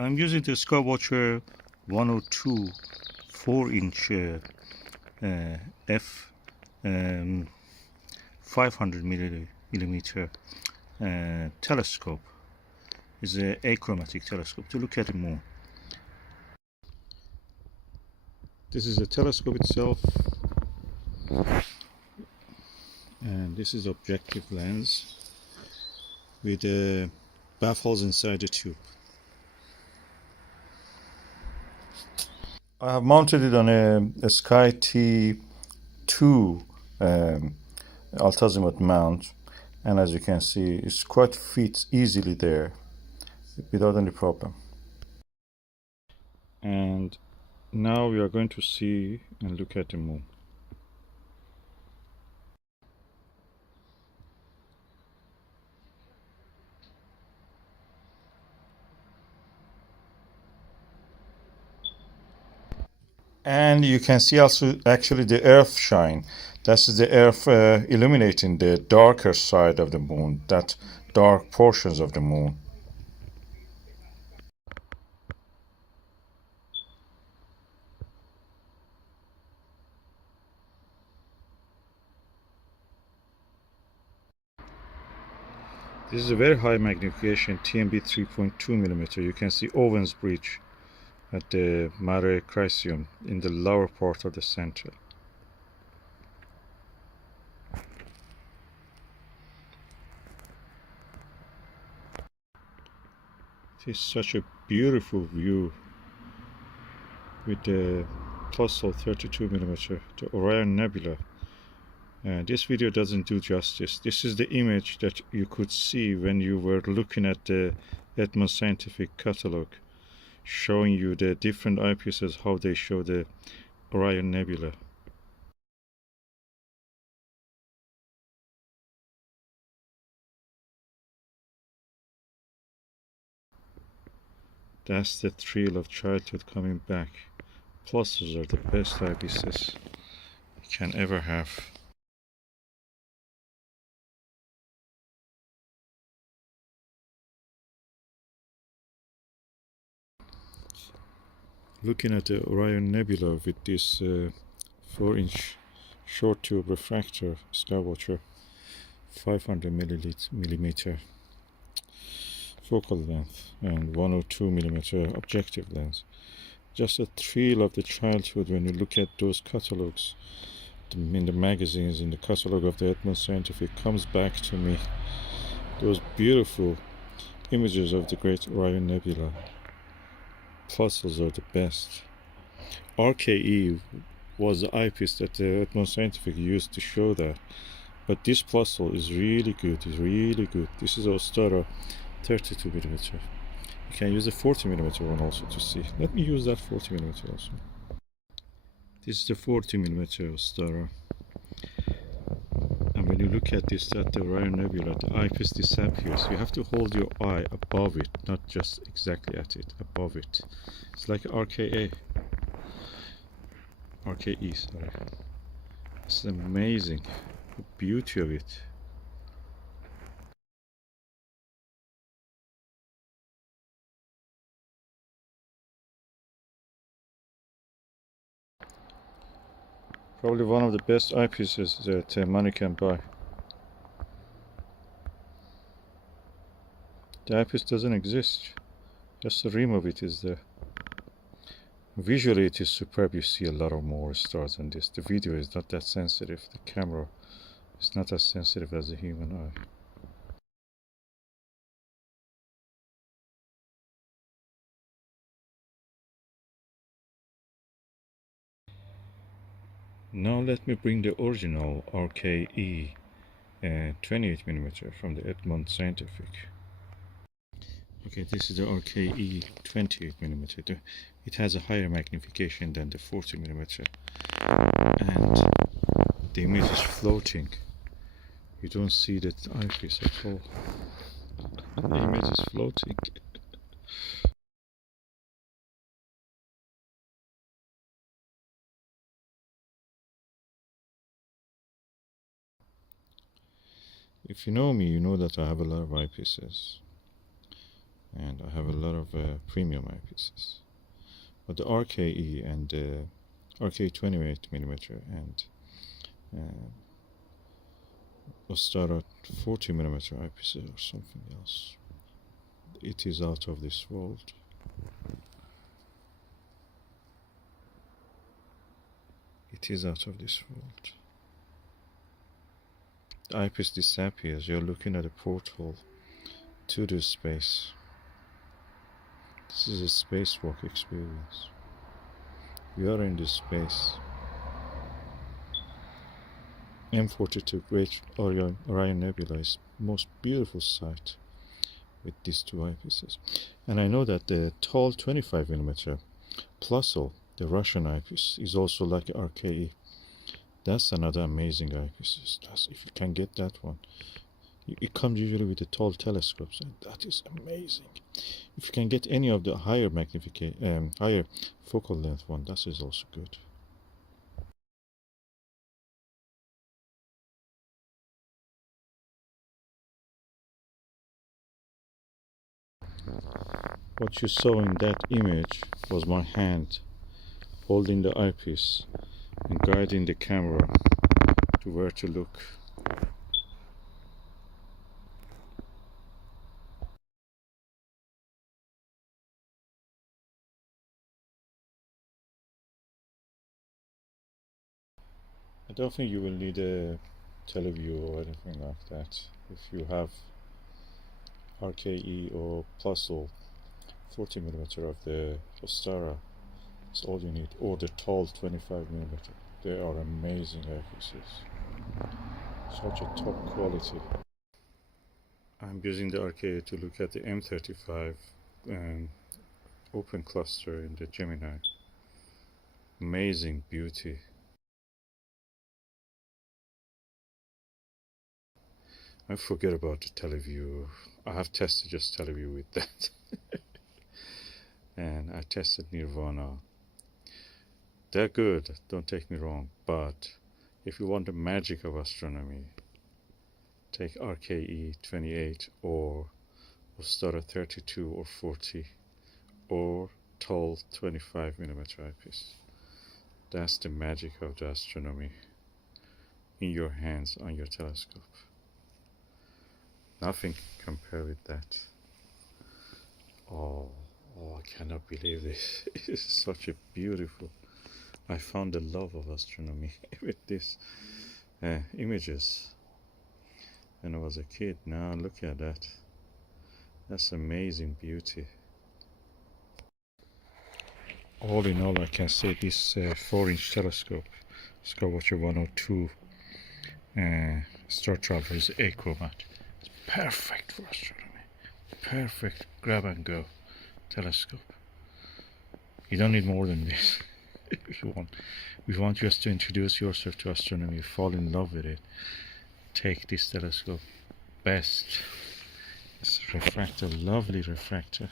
I'm using the Skywatcher 102 4-inch f 500 millimeter telescope. It's an achromatic telescope to look at the moon. This is the telescope itself, and this is the objective lens with baffles inside the tube. I have mounted it on a SkyTee-2 Alt Azimuth mount, and as you can see, it's quite fits easily there without any problem. And now we are going to see and look at the moon. And you can see also actually the earth shine. That's the earth illuminating the darker side of the moon, that dark portions of the moon. This is a very high magnification TMB 3.2mm. You can see Owen's Bridge at the Mare Crisium in the lower part of the center. It is such a beautiful view with the Plössl 32mm, the Orion Nebula. This video doesn't do justice. This is the image that you could see when you were looking at the Edmund Scientific catalog, showing you the different eyepieces, how they show the Orion Nebula. That's the thrill of childhood coming back. Plössls are the best eyepieces you can ever have. Looking at the Orion Nebula with this 4-inch short tube refractor Skywatcher 500mm focal length and 102mm objective lens. Just a thrill of the childhood when you look at those catalogs in the magazines, in the catalog of the Edmund Scientific, comes back to me. Those beautiful images of the great Orion Nebula. Plössls are the best. RKE was the eyepiece that the Edmund Scientific used to show that. But this Plössl is really good, This is Ostara 32mm. You can use the 40mm one also to see. Let me use that 40mm also. This is the 40mm Ostara. And when you look at this, at the Orion Nebula, the eyepiece disappears. You have to hold your eye above it, not just exactly at it, above it. It's like RKE, sorry. It's amazing, the beauty of it. Probably one of the best eyepieces that money can buy. The eyepiece doesn't exist, just the rim of it is there. Visually it is superb. You see a lot of more stars than this. The video is not that sensitive. The camera is not as sensitive as the human eye. Now let me bring the original RKE 28mm from the Edmund Scientific. Okay, this is the RKE 28mm. It has a higher magnification than the 40mm, and the image is floating. You don't see the eyepiece at all. The image is floating. If you know me, you know that I have a lot of eyepieces. and I have a lot of premium eyepieces. But the RKE and the RKE 28mm and Ostara 40mm eyepieces or something else. It is out of this world. It is out of this world. The eyepiece disappears. You're looking at a portal to the space. This is a spacewalk experience. We are in this space. M42 Great Orion Nebula is the most beautiful sight with these two eyepieces. And I know that the tall 25mm Plössl, the Russian eyepiece, is also like an RKE. That's another amazing eyepiece. If you can get that one. It comes usually with the tall telescopes, and that is amazing. If you can get any of the higher magnification, higher focal length one, that is also good. What you saw in that image was my hand holding the eyepiece and guiding the camera to where to look. I don't think you will need a teleview or anything like that. If you have RKE or Plössl 40mm of the Ostara, that's all you need, or the tall 25mm. They are amazing eyepieces. Such a top quality. I'm using the RKE to look at the M35 open cluster in the Gemini. Amazing beauty. I forget about the teleview. I have tested just teleview with that. And I tested Nirvana. They're good, don't take me wrong, but if you want the magic of astronomy, take RKE 28 or Ostara 32 or 40 or tall 25mm eyepiece. That's the magic of the astronomy in your hands on your telescope. Nothing can compare with that. Oh, I cannot believe this. It's such a beautiful. I found the love of astronomy with these images when I was a kid. Now look at that. That's amazing beauty. All in all, I can say this 4-inch telescope, Skywatcher 102 Startravel, is Achromatic. It's perfect for astronomy. Perfect grab and go telescope. You don't need more than this. If you want, if you want just to introduce yourself to astronomy, fall in love with it, take this telescope. Best. It's a refractor, lovely refractor.